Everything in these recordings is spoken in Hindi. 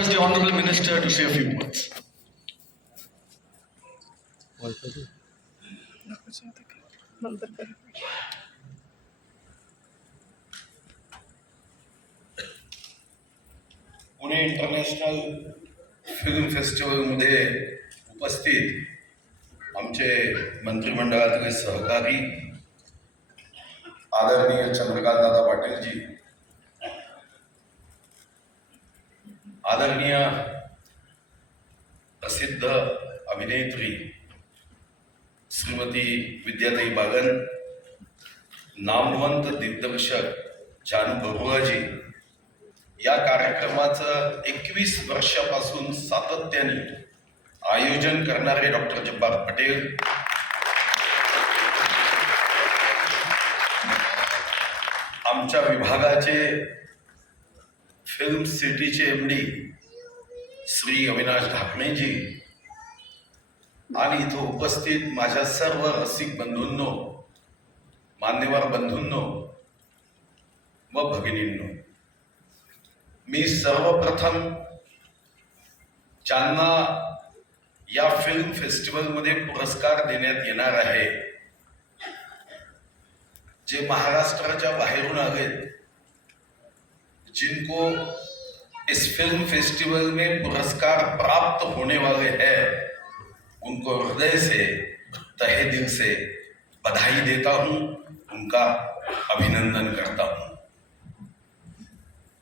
request the Honorable Minister to say a few words. Pune international film फेस्टिवलमध्ये उपस्थित आमचे मंत्रिमंडळातले सहकारी आदरणीय चंद्रकांत दादा पाटीलजी, आदरणीय प्रसिद्ध अभिनेत्री श्रीमती विद्याताई बागन, नामवंत दिग्दर्शक जानू बरुआजी, या कार्यक्रमाचं 21 वर्षापासून सातत्याने आयोजन करणारे डॉक्टर जब्बार पटेल, आमच्या विभागाचे फिल्म सिटीचे MD श्री अविनाश ढाकणेजी आणि इथं उपस्थित माझ्या सर्व रसिक बंधूंनो, मान्यवर बंधूंनो व भगिनींनो, मी सर्वप्रथम ज्यांना या फिल्म फेस्टिवलमध्ये पुरस्कार देण्यात येणार आहे, जे महाराष्ट्राच्या बाहेरून आलेत, जिनको इस फिल्म फेस्टिवल में पुरस्कार प्राप्त होने वाले हैं, उनको हृदय से, तहे दिल से बधाई देता हूं, उनका अभिनंदन करता हूं।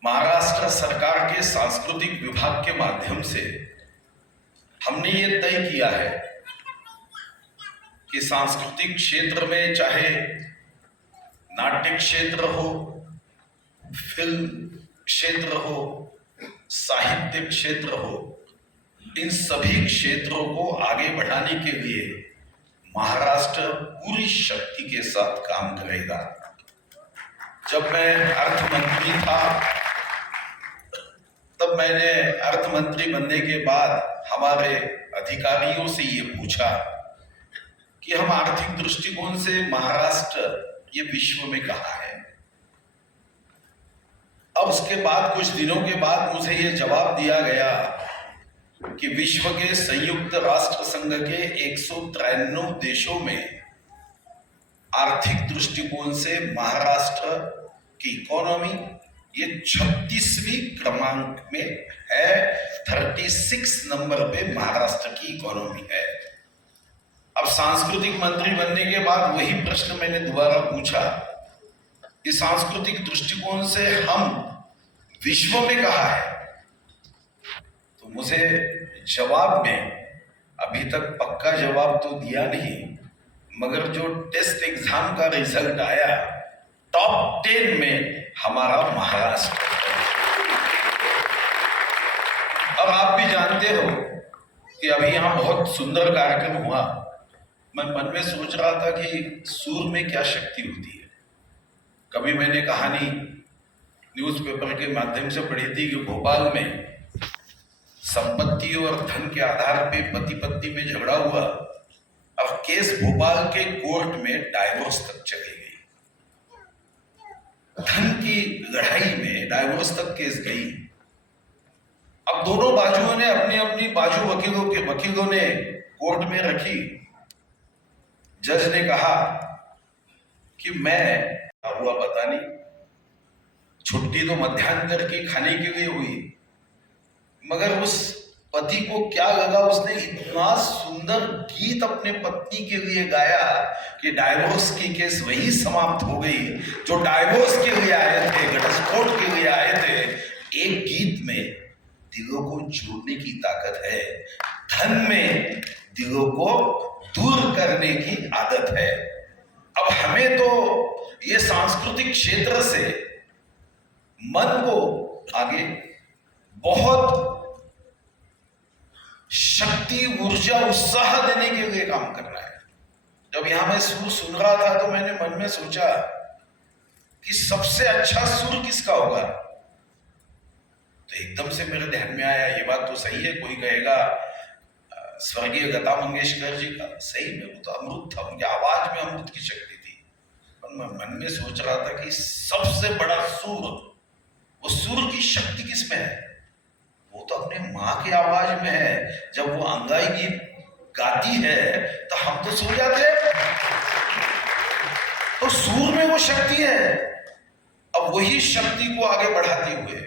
महाराष्ट्र सरकार के सांस्कृतिक विभाग के माध्यम से हमने ये तय किया है कि सांस्कृतिक क्षेत्र में चाहे नाट्य क्षेत्र हो, फिल्म क्षेत्र हो, साहित्य क्षेत्र हो, इन सभी क्षेत्रों को आगे बढ़ाने के लिए महाराष्ट्र पूरी शक्ति के साथ काम करेगा। जब मैं अर्थ मंत्री था, तब मैंने अर्थ मंत्री बनने के बाद हमारे अधिकारियों से ये पूछा कि हम आर्थिक दृष्टिकोण से महाराष्ट्र ये विश्व में कहाँ है। अब उसके बाद कुछ दिनों के बाद मुझे ये जवाब दिया गया कि विश्व के संयुक्त राष्ट्र संघ के 193 देशों में आर्थिक दृष्टिकोण से महाराष्ट्र की इकोनॉमी ये 36वीं क्रमांक में है, 36 नंबर पे महाराष्ट्र की इकोनॉमी है। अब सांस्कृतिक मंत्री बनने के बाद वही प्रश्न मैंने दोबारा पूछा कि सांस्कृतिक दृष्टिकोण से हम विश्व में कहाँ है, तो मुझे जवाब में अभी तक पक्का जवाब तो दिया नहीं, मगर जो टेस्ट एग्जाम का रिजल्ट आया, टॉप 10 में हमारा महाराष्ट्र है। अब आप भी जानते हो कि अभी यहाँ बहुत सुंदर कार्यक्रम हुआ। मैं मन में सोच रहा था कि सूर में क्या शक्ति होती है। कभी मैंने कहानी न्यूज़पेपर के माध्यम से पढ़ी थी कि भोपाल में संपत्ति और धन के आधार पे पति पत्नी में झगड़ा हुआ और केस भोपाल के कोर्ट में डाइवोर्स तक चली गई। धन की लड़ाई में डाइवोर्स तक केस गई। अब दोनों बाजुओं ने अपनी अपनी बाजू वकीलों ने कोर्ट में रखी। जज ने कहा कि मैं हुआ पता नहीं, छुट्टी तो मध्यांतर की खाने के लिए हुई, मगर उस पति को क्या लगा, उसने इतना सुंदर गीत अपने पत्नी के लिए गाया कि डाइवोर्स की केस वही समाप्त हो गई। जो डाइवोर्स के लिए आए थे, घटस्फोट के लिए आए थे, एक गीत में दिलों को जोड़ने की ताकत है, धन में दिलों को दूर करने की आदत है। अब हमें तो ये सांस्कृतिक क्षेत्र से मन को आगे बहुत शक्ति, ऊर्जा, उत्साह देने के लिए काम करना है। जब यहां मैं सुर सुन रहा था तो मैंने मन में सोचा कि सबसे अच्छा सुर किसका होगा, तो एकदम से मेरे ध्यान में आया, ये बात तो सही है, कोई कहेगा स्वर्गीय लता मंगेशकर जी का, सही में वो तो अमृत था, उनकी आवाज में अमृत की शक्ति थी। पर मैं मन में सोच रहा था कि सबसे बड़ा सुर, वो सुर की शक्ति किसमें है, वो तो अपने माँ की आवाज में है। जब वो अंगाई गीत गाती है तो हम तो सो जाते हैं। तो सुर में वो शक्ति है। अब वही शक्ति को आगे बढ़ाते हुए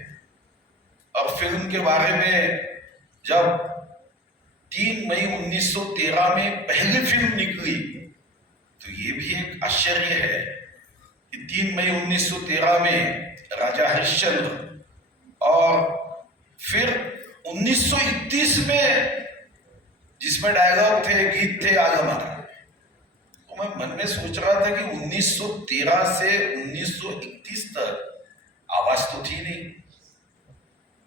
अब फिल्म के बारे में, जब 3 मई 1913 में पहली फिल्म निकली तो ये भी एक आश्चर्य है कि 3 मई 1913 में राजा हरिश्चंद्र, और फिर 1931 में जिसमें डायलॉग थे, गीत थे आलमर। तो मैं मन में सोच रहा था कि 1913 से 1931 तक आवाज तो थी नहीं,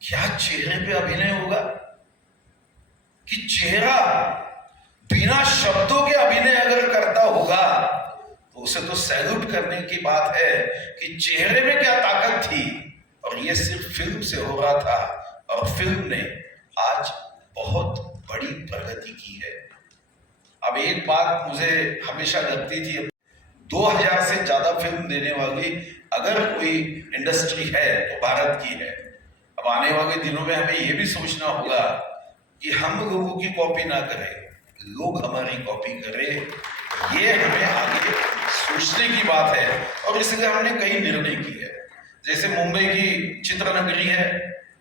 क्या चेहरे पे अभिनय होगा? कि चेहरा बिना शब्दों के अभिनय अगर करता होगा तो उसे तो सैल्यूट करने की बात है कि चेहरे में क्या ताकत थी। और ये सिर्फ फिल्म से हो रहा था, और फिल्म ने आज बहुत बड़ी प्रगति की है। अब एक बात मुझे हमेशा लगती थी, 2000 से ज्यादा फिल्म देने वाली अगर कोई इंडस्ट्री है तो भारत की है। अब आने वाले दिनों में हमें यह भी सोचना होगा कि हम लोगों की कॉपी ना करें, लोग हमारी कॉपी करें। ये हमें आगे सोचने की बात है, और इसलिए हमने कई निर्णय किए हैं। जैसे मुंबई की चित्रनगरी है,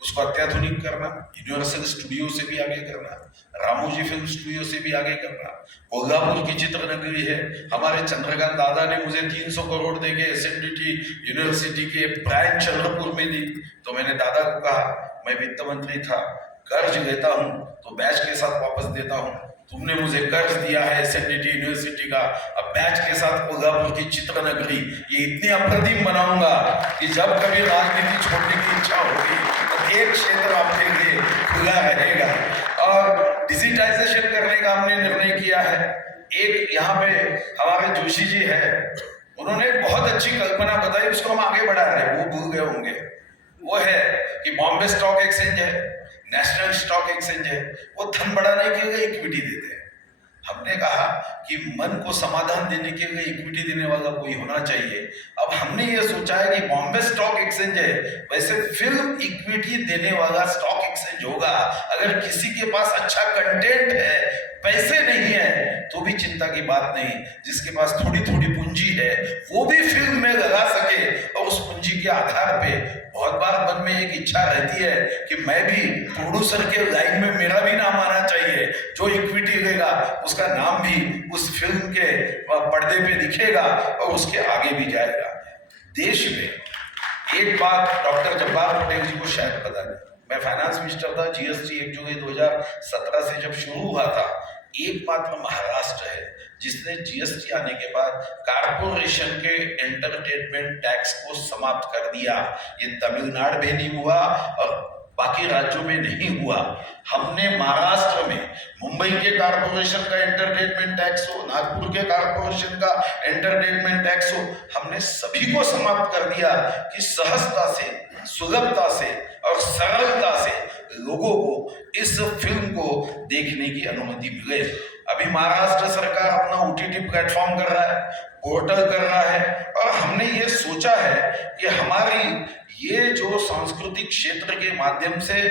उसको अत्याधुनिक करना, यूनिवर्सल स्टूडियो से भी आगे करना, रामोजी फिल्म स्टूडियो से भी आगे करना। कोल्हापुर की चित्रनगरी है, हमारे चंद्रकांत दादा ने मुझे 300 करोड़ देके एसएनडीटी यूनिवर्सिटी के ब्रांच चंद्रपुर में दी। तो मैंने दादा को कहा, मैं वित्त मंत्री था, कर्ज लेता हूं तो बैच के साथ वापस देता हूं। तुमने मुझे कर्ज दिया है एसएनडीटी यूनिवर्सिटी का, अब बैच के साथ कोल्हापुर की चित्रनगरी ये इतनी अप्रतिम बनाऊंगा कि जब कभी राजनीति छोड़ने की इच्छा होगी तो एक क्षेत्र आपके लिए खुला रहेगा। और डिजिटाइजेशन करने का हमने निर्णय किया है। एक यहाँ पे हमारे जोशी जी है, उन्होंने बहुत अच्छी कल्पना बताई, उसको हम आगे बढ़ा रहे हैं, वो भूल गए होंगे। वो है कि बॉम्बे स्टॉक एक्सचेंज है, नेशनल स्टॉक एक्सचेंज है, वो धन बढ़ाने के लिए इक्विटी देते हैं। हमने कहा कि मन को समाधान देने के लिए इक्विटी देने वाला कोई होना चाहिए। अब हमने ये सोचा है कि बॉम्बे स्टॉक एक्सचेंज है, वैसे फिल्म इक्विटी देने वाला स्टॉक एक्सचेंज होगा। अगर किसी के पास अच्छा कंटेंट है, पैसे नहीं है, तो भी चिंता की बात नहीं। जिसके पास थोड़ी थोड़ी पूंजी है वो भी फिल्म में लगा सके, और उस पूंजी के आधार पे बहुत बार मन में एक इच्छा रहती है कि मैं भी प्रोड्यूसर के लाइन में मेरा भी नाम आना चाहिए। जो इक्विटी लेगा उसका नाम भी उस फिल्म के पर्दे पे दिखेगा और उसके आगे भी जाएगा। देश में एक बात डॉक्टर जब्बार पटेल जी को शायद पता नहीं, मैं फाइनेंस मिनिस्टर था, जीएसटी 1 जुलाई 2017 से जब शुरू हुआ था, एकमात्र महाराष्ट्र है जिसने जीएसटी आने के बाद कारपोरेशन के एंटरटेनमेंट टैक्स को समाप्त कर दिया। ये तमिलनाडु में नहीं हुआ और बाकी राज्यों में नहीं हुआ। हमने महाराष्ट्र में मुंबई के कारपोरेशन का एंटरटेनमेंट टैक्स हो, नागपुर के कारपोरेशन का एंटरटेनमेंट टैक्स हो, हमने सभी को समाप्त कर दिया कि सहजता से, सुलभता से और सरलता से लोगों को इस फिल्म को देखने की अनुमति मिले। अभी महाराष्ट्र सरकार अपना ओटीटी प्लेटफॉर्म कर रहा है, पोर्टल कर रहा है, और हमने ये सोचा है कि हमारी ये जो सांस्कृतिक क्षेत्र के माध्यम से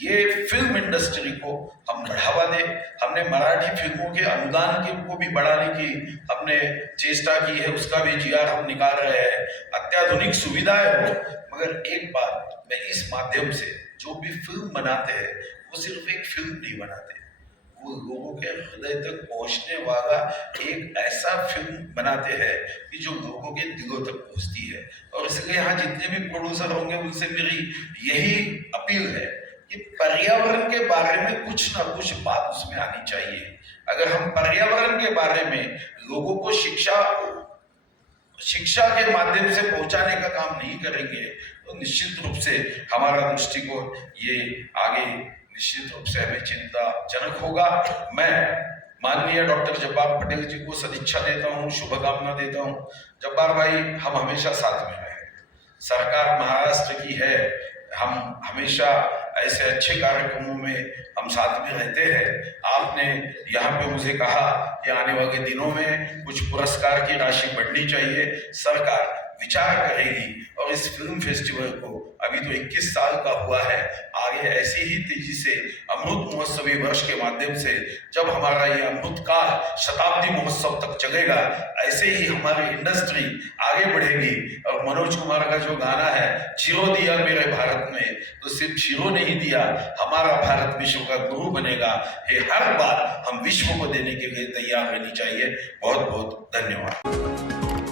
ये फिल्म इंडस्ट्री को हम बढ़ावा दें। हमने मराठी फिल्मों के अनुदान को भी बढ़ाने की हमने चेष्टा की है, उसका भी जीआर हम निकाल रहे हैं। अत्याधुनिक सुविधाएं हो, मगर एक बात मैं इस माध्यम से, जो भी फिल्म बनाते हैं वो सिर्फ एक फिल्म नहीं बनाते, वो लोगों के हृदय तक पहुंचने वाला एक ऐसा फिल्म बनाते हैं कि जो लोगों के दिलों तक पहुंचती है। और इसलिए यहाँ जितने भी प्रोड्यूसर होंगे उनसे मेरी यही अपील है कि पर्यावरण के बारे में कुछ ना कुछ बात उसमें आनी चाहिए। अगर हम पर्यावरण के बारे में लोगों को शिक्षा के माध्यम से पहुंचाने का काम नहीं करेंगे तो निश्चित रूप से हमारा दृष्टिकोण ये आगे निश्चित रूप से हमें चिंताजनक होगा। मैं माननीय डॉक्टर जब्बार पटेल जी को सदिच्छा देता हूँ, शुभकामना देता हूँ। जब्बार भाई, हम हमेशा साथ में रहे, सरकार महाराष्ट्र की है, हम हमेशा ऐसे अच्छे कार्यक्रमों में हम साथ में रहते हैं। आपने यहाँ पे मुझे कहा कि आने वाले दिनों में कुछ पुरस्कार की राशि बढ़नी चाहिए, सरकार विचार करेगी और इस फिल्म फेस्टिवल को, अभी तो 21 साल का हुआ है, आगे ऐसी ही तेजी से अमृत महोत्सवी वर्ष के माध्यम से जब हमारा ये अमृत काल शताब्दी महोत्सव तक चलेगा, ऐसे ही हमारी इंडस्ट्री आगे बढ़ेगी। और मनोज कुमार का जो गाना है, जीरो दिया मेरे भारत में, तो सिर्फ जीरो नहीं दिया, हमारा भारत विश्व का गुरु बनेगा। ये हर बात हम विश्व को देने के लिए तैयार रहनी चाहिए। बहुत बहुत धन्यवाद।